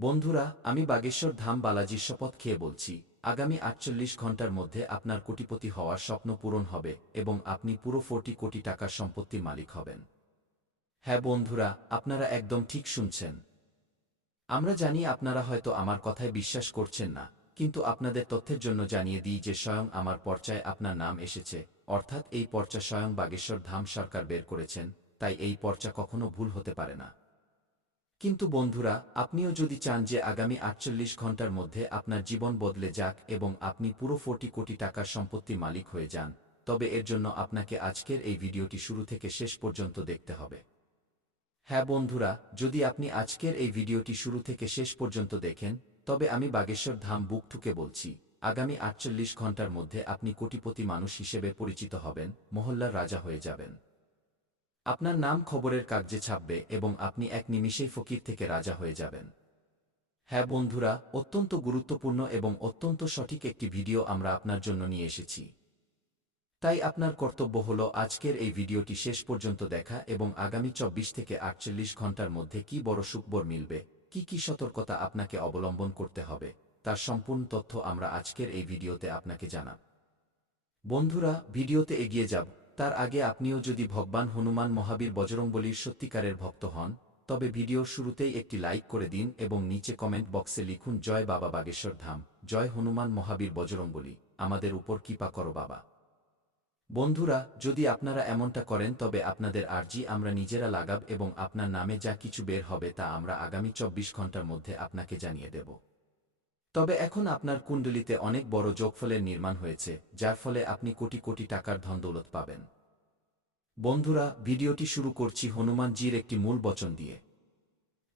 বন্ধুরা, আমি বাগেশ্বর ধাম বালাজির শপথ খেয়ে বলছি, আগামী ৪৮ ঘণ্টার মধ্যে আপনার কোটিপতি হওয়ার স্বপ্ন পূরণ হবে এবং আপনি পুরো ৪০ কোটি টাকার সম্পত্তির মালিক হবেন। হ্যাঁ বন্ধুরা, আপনারা একদম ঠিক শুনছেন। আমরা জানি আপনারা হয়তো আমার কথায় বিশ্বাস করছেন না, কিন্তু আপনাদের তথ্যের জন্য জানিয়ে দিই যে স্বয়ং আমার পর্চায় আপনার নাম এসেছে, অর্থাৎ এই পর্চা স্বয়ং বাগেশ্বর ধাম সরকার বের করেছেন, তাই এই পর্চা কখনো ভুল হতে পারে না। কিন্তু বন্ধুরা, আপনিও যদি চান যে আগামী ৪৮ ঘণ্টার মধ্যে আপনার জীবন বদলে যাক এবং আপনি পুরো ৪০ কোটি টাকার সম্পত্তির মালিক হয়ে যান, তবে এর জন্য আপনাকে আজকের এই ভিডিওটি শুরু থেকে শেষ পর্যন্ত দেখতে হবে। হ্যাঁ বন্ধুরা, যদি আপনি আজকের এই ভিডিওটি শুরু থেকে শেষ পর্যন্ত দেখেন, তবে আমি বাগেশ্বর ধাম বুক ঠুকে বলছি, আগামী ৪৮ ঘণ্টার মধ্যে আপনি কোটিপতি মানুষ হিসেবে পরিচিত হবেন, মহল্লার রাজা হয়ে যাবেন। আপনার নাম খবরের কাগজে ছাপবে এবং আপনি এক নিমিষেই ফকির থেকে রাজা হয়ে যাবেন। হ্যাঁ বন্ধুরা, অত্যন্ত গুরুত্বপূর্ণ এবং অত্যন্ত সঠিক একটি ভিডিও আমরা আপনার জন্য নিয়ে এসেছি। তাই আপনার কর্তব্য হল আজকের এই ভিডিওটি শেষ পর্যন্ত দেখা এবং আগামী ২৪ থেকে ৪৮ ঘণ্টার মধ্যে কি বড় সুখবর মিলবে, কি সতর্কতা আপনাকে অবলম্বন করতে হবে, তার সম্পূর্ণ তথ্য আমরা আজকের এই ভিডিওতে আপনাকে জানাব। বন্ধুরা, ভিডিওতে এগিয়ে যাব তার আগে আপনিও যদি ভগবান হনুমান মহাবীর বজরংবলীর সত্যিকারের ভক্ত হন, তবে ভিডিওর শুরুতেই একটি লাইক করে দিন এবং নিচে কমেন্ট বক্সে লিখুন জয় বাবা বাগেশ্বর ধাম, জয় হনুমান মহাবীর বজরংবলী, আমাদের উপর কৃপা করো বাবা। বন্ধুরা, যদি আপনারা এমনটা করেন তবে আপনাদের আর্জি আমরা নিজেরা লাগাব এবং আপনার নামে যা কিছু বের হবে তা আমরা আগামী ২৪ ঘণ্টার মধ্যে আপনাকে জানিয়ে দেব। তবে এখন আপনার কুণ্ডলিতে অনেক বড় যোগফলের নির্মাণ হয়েছে, যার ফলে আপনি কোটি কোটি টাকার ধনদৌলত পাবেন। বন্ধুরা, ভিডিওটি শুরু করছি হনুমানজির একটি মূল বচন দিয়ে।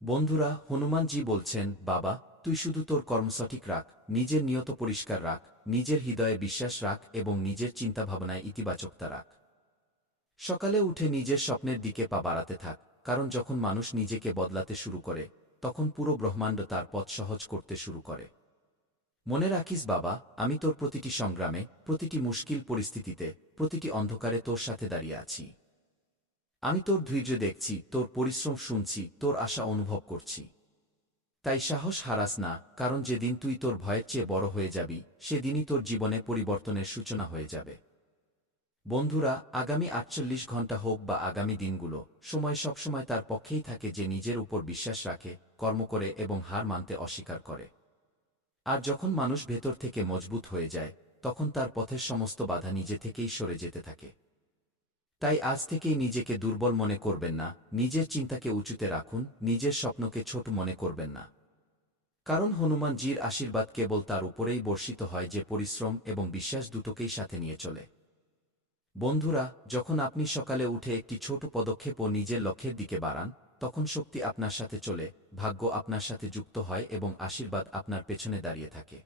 বন্ধুরা, হনুমানজি বলছেন, বাবা, তুই শুধু তোর কর্ম সঠিক রাখ, নিজের নিয়ত পরিষ্কার রাখ, নিজের হৃদয়ে বিশ্বাস রাখ এবং নিজের চিন্তাভাবনায় ইতিবাচকতা রাখ। সকালে উঠে নিজের স্বপ্নের দিকে পা বাড়াতে থাক, কারণ যখন মানুষ নিজেকে বদলাতে শুরু করে, তখন পুরো ব্রহ্মাণ্ড তার পথ সহজ করতে শুরু করে। মনে রাখিস বাবা, আমি তোর প্রতিটি সংগ্রামে, প্রতিটি মুশকিল পরিস্থিতিতে, প্রতিটি অন্ধকারে তোর সাথে দাঁড়িয়ে আছি। আমি তোর ধৈর্য দেখছি, তোর পরিশ্রম শুনছি, তোর আশা অনুভব করছি। তাই সাহস হারাস না, কারণ যেদিন তুই তোর ভয়ের চেয়ে বড় হয়ে যাবি, সেদিনই তোর জীবনে পরিবর্তনের সূচনা হয়ে যাবে। বন্ধুরা, আগামী ৪৮ ঘণ্টা হোক বা আগামী দিনগুলো, সময় সবসময় তার পক্ষেই থাকে যে নিজের উপর বিশ্বাস রাখে, কর্ম করে এবং হার মানতে অস্বীকার করে। আর যখন মানুষ ভেতর থেকে মজবুত হয়ে যায়, তখন তার পথের সমস্ত বাধা নিজে থেকেই সরে যেতে থাকে। তাই আজ থেকেই নিজেকে দুর্বল মনে করবেন না, নিজের চিন্তাকে উঁচুতে রাখুন, নিজের স্বপ্নকে ছোট মনে করবেন না। কারণ হনুমানজির আশীর্বাদ কেবল তার উপরেই বর্ষিত হয় যে পরিশ্রম এবং বিশ্বাস দুটোকেই সাথে নিয়ে চলে। বন্ধুরা, যখন আপনি সকালে উঠে একটি ছোট পদক্ষেপও নিজের লক্ষ্যের দিকে বাড়ান, তখন শক্তি আপনার সাথে চলে, ভাগ্য আপনার সাথে যুক্ত হয় এবং আশীর্বাদ আপনার পেছনে দাঁড়িয়ে থাকে।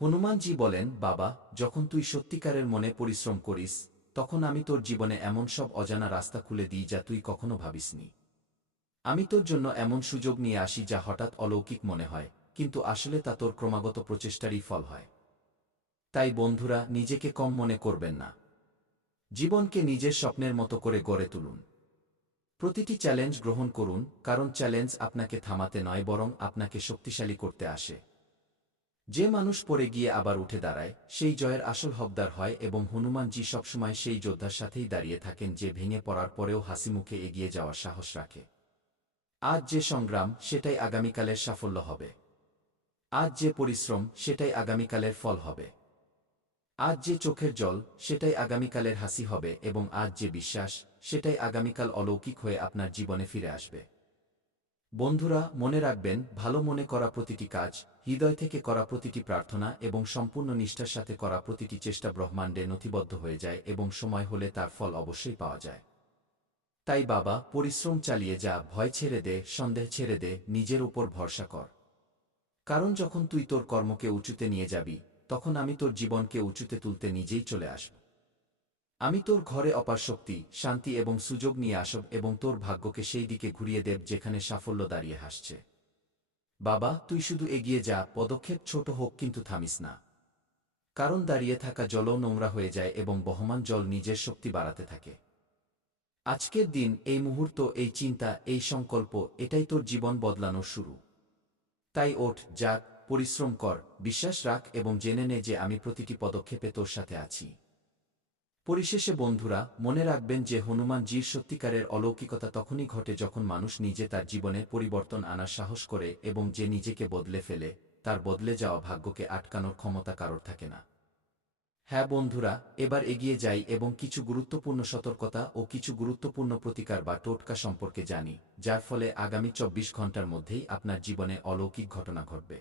হনুমানজি বলেন, বাবা, যখন তুই সত্যিকারের মনে পরিশ্রম করিস, তখন আমি তোর জীবনে এমন সব অজানা রাস্তা খুলে দিই যা তুই কখনো ভাবিসনি। আমি তোর জন্য এমন সুযোগ নিয়ে আসি যা হঠাৎ অলৌকিক মনে হয়, কিন্তু আসলে তা তোর ক্রমাগত প্রচেষ্টারই ফল হয়। তাই বন্ধুরা, নিজেকে কম মনে করবেন না। জীবনকে নিজের স্বপ্নের মতো করে গড়ে তুলুন। প্রতিটি চ্যালেঞ্জ গ্রহণ করুন, কারণ চ্যালেঞ্জ আপনাকে থামাতে নয় বরং আপনাকে শক্তিশালী করতে আসে। যে মানুষ পড়ে গিয়ে আবার উঠে দাঁড়ায়, সেই জয়ের আসল হকদার হয় এবং হনুমানজি সবসময় সেই যোদ্ধার সাথেই দাঁড়িয়ে থাকেন যে ভেঙে পড়ার পরেও হাসিমুখে এগিয়ে যাওয়ার সাহস রাখে। আজ যে সংগ্রাম, সেটাই আগামীকালের সাফল্য হবে। আজ যে পরিশ্রম, সেটাই আগামীকালের ফল হবে। আজ যে চোখের জল, সেটাই আগামীকালের হাসি হবে এবং আজ যে বিশ্বাস, সেটাই আগামীকাল অলৌকিক হয়ে আপনার জীবনে ফিরে আসবে। বন্ধুরা, মনে রাখবেন, ভালো মনে করা প্রতিটি কাজ, হৃদয় থেকে করা প্রতিটি প্রার্থনা এবং সম্পূর্ণ নিষ্ঠার সাথে করা প্রতিটি চেষ্টা ব্রহ্মাণ্ডে নথিবদ্ধ হয়ে যায় এবং সময় হলে তার ফল অবশ্যই পাওয়া যায়। তাই বাবা, পরিশ্রম চালিয়ে যা, ভয় ছেড়ে দে, সন্দেহ ছেড়ে দে, নিজের উপর ভরসা কর। কারণ যখন তুই তোর কর্মকে উঁচুতে নিয়ে যাবি, তখন আমি তোর জীবনকে উঁচুতে তুলতে নিজেই চলে আসব। আমি তোর ঘরে অপার শক্তি, শান্তি এবং সুযোগ নিয়ে আসব এবং তোর ভাগ্যকে সেই দিকে ঘুরিয়ে দেব যেখানে সাফল্য দাঁড়িয়ে হাসছে। বাবা, তুই শুধু এগিয়ে যা, পদক্ষেপ ছোট হোক কিন্তু থামিস না। কারণ দাঁড়িয়ে থাকা জলও নোংরা হয়ে যায় এবং বহমান জল নিজের শক্তি বাড়াতে থাকে। আজকের দিন, এই মুহূর্ত, এই চিন্তা, এই সংকল্প, এটাই তোর জীবন বদলানোর শুরু। তাই ওঠ, জাগ, পরিশ্রম কর, বিশ্বাস রাখ এবং জেনে নে যে আমি প্রতিটি পদক্ষেপে তোর সাথে আছি। পরিশেষে বন্ধুরা, মনে রাখবেন যে হনুমানজির সত্যিকারের অলৌকিকতা তখনই ঘটে যখন মানুষ নিজে তার জীবনে পরিবর্তন আনার সাহস করে এবং যে নিজেকে বদলে ফেলে, তার বদলে যাওয়া ভাগ্যকে আটকানোর ক্ষমতা কারোর থাকে না। হ্যাঁ বন্ধুরা, এবার এগিয়ে যাই এবং কিছু গুরুত্বপূর্ণ সতর্কতা ও কিছু গুরুত্বপূর্ণ প্রতিকার বা টোটকা সম্পর্কে জানি, যার ফলে আগামী ২৪ ঘন্টার মধ্যেই আপনার জীবনে অলৌকিক ঘটনা ঘটবে।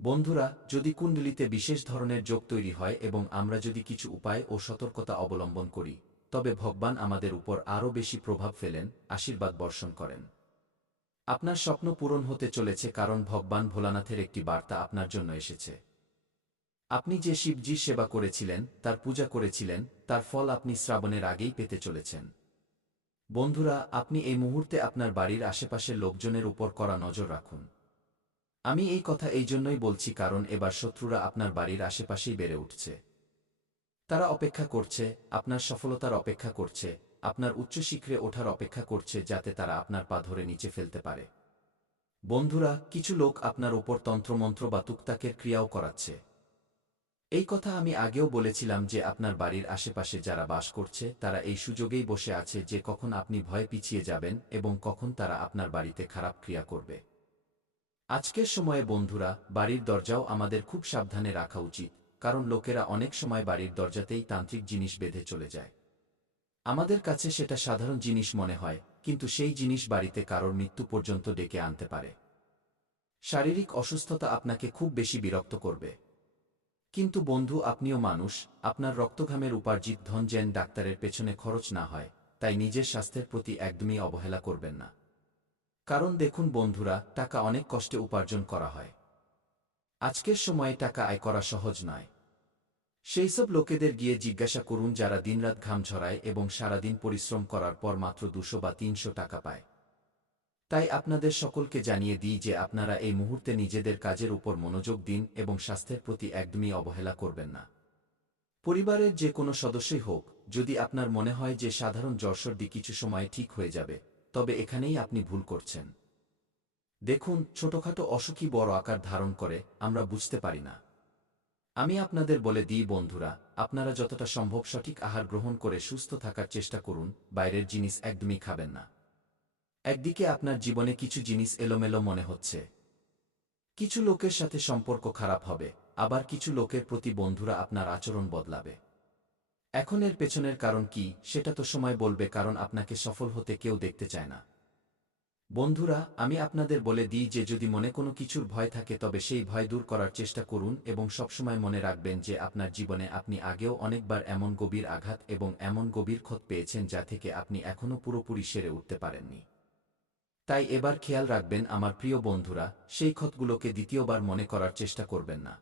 বন্ধুরা, যদি কুণ্ডলিতে বিশেষ ধরনের যোগ তৈরি হয় এবং আমরা যদি কিছু উপায় ও সতর্কতা অবলম্বন করি, তবে ভগবান আমাদের উপর আরও বেশি প্রভাব ফেলেন, আশীর্বাদ বর্ষণ করেন। আপনার স্বপ্ন পূরণ হতে চলেছে কারণ ভগবান ভোলানাথের একটি বার্তা আপনার জন্য এসেছে। আপনি যে শিবজির সেবা করেছিলেন, তার পূজা করেছিলেন, তার ফল আপনি শ্রাবণের আগেই পেতে চলেছেন। বন্ধুরা, আপনি এই মুহূর্তে আপনার বাড়ির আশেপাশের লোকজনের উপর কড়া নজর রাখুন। আমি এই কথা এই জন্যই বলছি কারণ এবার শত্রুরা আপনার বাড়ির আশেপাশেই বেড়ে উঠছে। তারা অপেক্ষা করছে, আপনার সফলতার অপেক্ষা করছে, আপনার উচ্চশিখরে ওঠার অপেক্ষা করছে যাতে তারা আপনার পা ধরে নিচে ফেলতে পারে। বন্ধুরা, কিছু লোক আপনার ওপর তন্ত্রমন্ত্র বা তুকতাকের ক্রিয়াও করাচ্ছে। এই কথা আমি আগেও বলেছিলাম যে আপনার বাড়ির আশেপাশে যারা বাস করছে তারা এই সুযোগেই বসে আছে যে কখন আপনি ভয়ে পিছিয়ে যাবেন এবং কখন তারা আপনার বাড়িতে খারাপ ক্রিয়া করবে। আজকের সময়ে বন্ধুরা, বাড়ির দরজাও আমাদের খুব সাবধানে রাখা উচিত, কারণ লোকেরা অনেক সময় বাড়ির দরজাতেই তান্ত্রিক জিনিস বেঁধে চলে যায়। আমাদের কাছে সেটা সাধারণ জিনিস মনে হয়, কিন্তু সেই জিনিস বাড়িতে কারোর মৃত্যু পর্যন্ত ডেকে আনতে পারে। শারীরিক অসুস্থতা আপনাকে খুব বেশি বিরক্ত করবে। কিন্তু বন্ধু, আপনিও মানুষ, আপনার রক্তঘামের উপার্জিত ধন যেন ডাক্তারের পেছনে খরচ না হয়, তাই নিজের স্বাস্থ্যের প্রতি একদমই অবহেলা করবেন না। কারণ দেখুন বন্ধুরা, টাকা অনেক কষ্টে উপার্জন করা হয়। আজকের সময়ে টাকা আয় করা সহজ নয়। সেইসব লোকেদের গিয়ে জিজ্ঞাসা করুন যারা দিনরাত ঘাম ঝরায় এবং সারাদিন পরিশ্রম করার পর মাত্র ২০০ বা ৩০০ টাকা পায়। তাই আপনাদের সকলকে জানিয়ে দিই যে আপনারা এই মুহূর্তে নিজেদের কাজের উপর মনোযোগ দিন এবং স্বাস্থ্যের প্রতি একদমই অবহেলা করবেন না। পরিবারের যে কোনো সদস্যই হোক, যদি আপনার মনে হয় যে সাধারণ জ্বর-সর্দি কিছু সময়ে ঠিক হয়ে যাবে, তবে এখানেই আপনি ভুল করছেন। দেখুন, ছোটখাটো অসুখই বড় আকার ধারণ করে, আমরা বুঝতে পারি না। আমি আপনাদের বলে দিই বন্ধুরা, আপনারা যতটা সম্ভব সঠিক আহার গ্রহণ করে সুস্থ থাকার চেষ্টা করুন, বাইরের জিনিস একদমই খাবেন না। একদিকে আপনার জীবনে কিছু জিনিস এলোমেলো মনে হচ্ছে। কিছু লোকের সাথে সম্পর্ক খারাপ হবে, আবার কিছু লোকের প্রতি বন্ধুরা আপনার আচরণ বদলাবে। এখন এর পেছনের কারণ কি, সেটা তো সময় বলবে কারণ আপনাকে সফল হতে কেউ দেখতে চায় না। বন্ধুরা, আমি আপনাদের বলে দিই যে যদি মনে কোনো কিছুর ভয় থাকে তবে সেই ভয় দূর করার চেষ্টা করুন এবং সবসময় মনে রাখবেন যে আপনার জীবনে আপনি আগেও অনেকবার এমন গভীর আঘাত এবং এমন গভীর ক্ষত পেয়েছেন যা থেকে আপনি এখনও পুরোপুরি সেরে উঠতে পারেননি। তাই এবার খেয়াল রাখবেন আমার প্রিয় বন্ধুরা, সেই ক্ষতগুলোকে দ্বিতীয়বার মনে করার চেষ্টা করবেন না।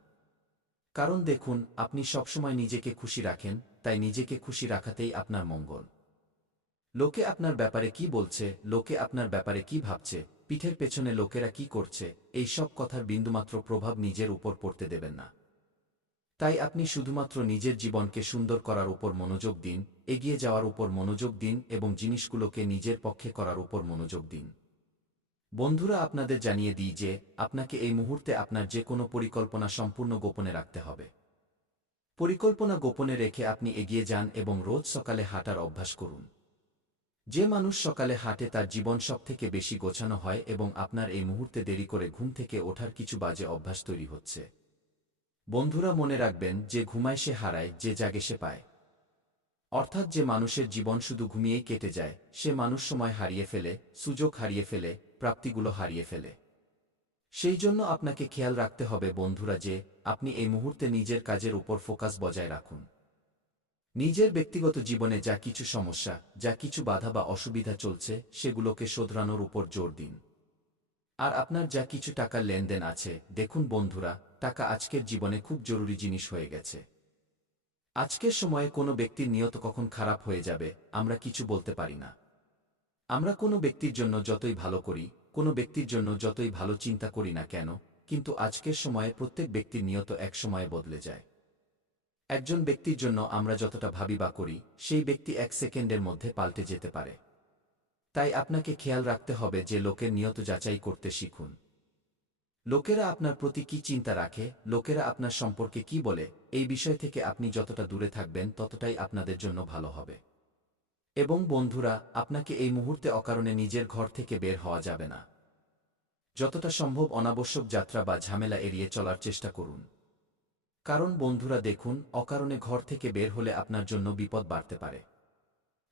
কারণ দেখুন, আপনি সবসময় নিজেকে খুশি রাখেন, তাই নিজেকে খুশি রাখাতেই আপনার মঙ্গল। লোকে আপনার ব্যাপারে কি বলছে, লোকে আপনার ব্যাপারে কি ভাবছে, পিঠের পেছনে লোকেরা কি করছে, এই সব কথার বিন্দুমাত্র প্রভাব নিজের উপর পড়তে দেবেন না। তাই আপনি শুধুমাত্র নিজের জীবনকে সুন্দর করার উপর মনোযোগ দিন, এগিয়ে যাওয়ার উপর মনোযোগ দিন এবং জিনিসগুলোকে নিজের পক্ষে করার উপর মনোযোগ দিন। বন্ধুরা, আপনাদের জানিয়ে দিই যে আপনাকে এই মুহূর্তে আপনার যে কোনো পরিকল্পনা সম্পূর্ণ গোপনে রাখতে হবে। পরিকল্পনা গোপনে রেখে আপনি এগিয়ে যান এবং রোজ সকালে হাঁটার অভ্যাস করুন। যে মানুষ সকালে হাঁটে তার জীবন সবথেকে বেশি গোছানো হয় এবং আপনার এই মুহূর্তে দেরি করে ঘুম থেকে ওঠার কিছু বাজে অভ্যাস তৈরি হচ্ছে। বন্ধুরা, মনে রাখবেন যে ঘুমায় সে হারায়, যে জাগে সে পায়। অর্থাৎ যে মানুষের জীবন শুধু ঘুমিয়েই কেটে যায়, সে মানুষ সময় হারিয়ে ফেলে, সুযোগ হারিয়ে ফেলে, প্রাপ্তিগুলো হারিয়ে ফেলে। সেই জন্য আপনাকে খেয়াল রাখতে হবে বন্ধুরা যে আপনি এই মুহূর্তে নিজের কাজের উপর ফোকাস বজায় রাখুন। নিজের ব্যক্তিগত জীবনে যা কিছু সমস্যা, যা কিছু বাধা বা অসুবিধা চলছে, সেগুলোকে শোধরানোর উপর জোর দিন। আর আপনার যা কিছু টাকার লেনদেন আছে, দেখুন বন্ধুরা, টাকা আজকের জীবনে খুব জরুরি জিনিস হয়ে গেছে। আজকের সময়ে কোনো ব্যক্তির নিয়ত কখন খারাপ হয়ে যাবে, আমরা কিছু বলতে পারি না। আমরা কোনো ব্যক্তির জন্য যতই ভালো করি, কোনো ব্যক্তির জন্য যতই ভালো চিন্তা করি না কেন, কিন্তু আজকের সময়ে প্রত্যেক ব্যক্তির নিয়ত এক সময়ে বদলে যায়। একজন ব্যক্তির জন্য আমরা যতটা ভাবি বা করি, সেই ব্যক্তি এক সেকেন্ডের মধ্যে পাল্টে যেতে পারে। তাই আপনাকে খেয়াল রাখতে হবে যে লোকের নিয়ত যাচাই করতে শিখুন। লোকেরা আপনার প্রতি কি চিন্তা রাখে, লোকেরা আপনার সম্পর্কে কি বলে, এই বিষয় থেকে আপনি যতটা দূরে থাকবেন ততটাই আপনাদের জন্য ভালো হবে। এবং বন্ধুরা, আপনাকে এই মুহূর্তে অকারণে নিজের ঘর থেকে বের হওয়া যাবে না। যতটা সম্ভব অনাবশ্যক যাত্রা বা ঝামেলা এড়িয়ে চলার চেষ্টা করুন। কারণ বন্ধুরা দেখুন, অকারণে ঘর থেকে বের হলে আপনার জন্য বিপদ বাড়তে পারে।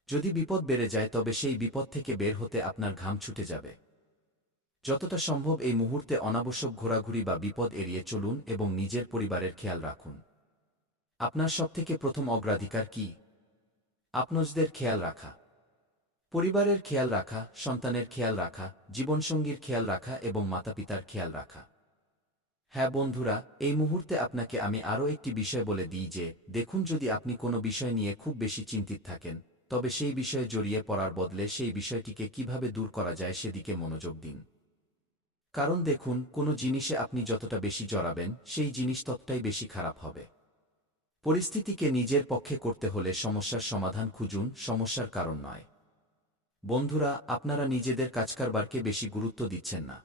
যদি বিপদ বেড়ে যায় তবে সেই বিপদ থেকে বের হতে আপনার ঘাম ছুটে যাবে। যতটা সম্ভব এই মুহূর্তে অনাবশ্যক ঘোরাঘুরি বা বিপদ এড়িয়ে চলুন এবং নিজের পরিবারের খেয়াল রাখুন। আপনার সবথেকে প্রথম অগ্রাধিকার কি? আপনজনদের খেয়াল রাখা। পরিবারের খেয়াল রাখা, সন্তানের খেয়াল রাখা, জীবনসঙ্গীর খেয়াল রাখা এবং মাতাপিতার খেয়াল রাখা। হ্যাঁ বন্ধুরা, এই মুহূর্তে আপনাকে আমি আরও একটি বিষয় বলে দিই যে, দেখুন, যদি আপনি কোনো বিষয় নিয়ে খুব বেশি চিন্তিত থাকেন, তবে সেই বিষয়ে জড়িয়ে পড়ার বদলে সেই বিষয়টিকে কিভাবে দূর করা যায় সেদিকে মনোযোগ দিন। কারণ দেখুন, কোনো জিনিসে আপনি যতটা বেশি জড়াবেন, সেই জিনিস ততটাই বেশি খারাপ হবে। পরিস্থিতিকে নিজের পক্ষে করতে হলে সমস্যার সমাধান খুঁজুন, সমস্যার কারণ নয়। বন্ধুরা, আপনারা নিজেদের কাজকারবারকে বেশি গুরুত্ব দিচ্ছেন না।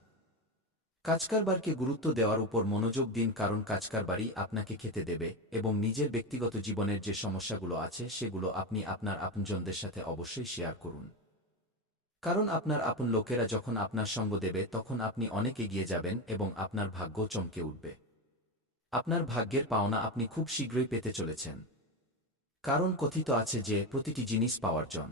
কাজকারবারকে গুরুত্ব দেওয়ার উপর মনোযোগ দিন, কারণ কাজকারবারই আপনাকে খেতে দেবে এবং নিজের ব্যক্তিগত জীবনের যে সমস্যাগুলো আছে সেগুলো আপনি আপনার আপনজনদের সাথে অবশ্যই শেয়ার করুন। কারণ আপনার আপন লোকেরা যখন আপনার সঙ্গ দেবে তখন আপনি অনেক এগিয়ে যাবেন এবং আপনার ভাগ্য চমকে উঠবে। আপনার ভাগ্যের পাওনা আপনি খুব শীঘ্রই পেতে চলেছেন। কারণ কথিত আছে যে প্রতিটি জিনিস পাওয়ার জন।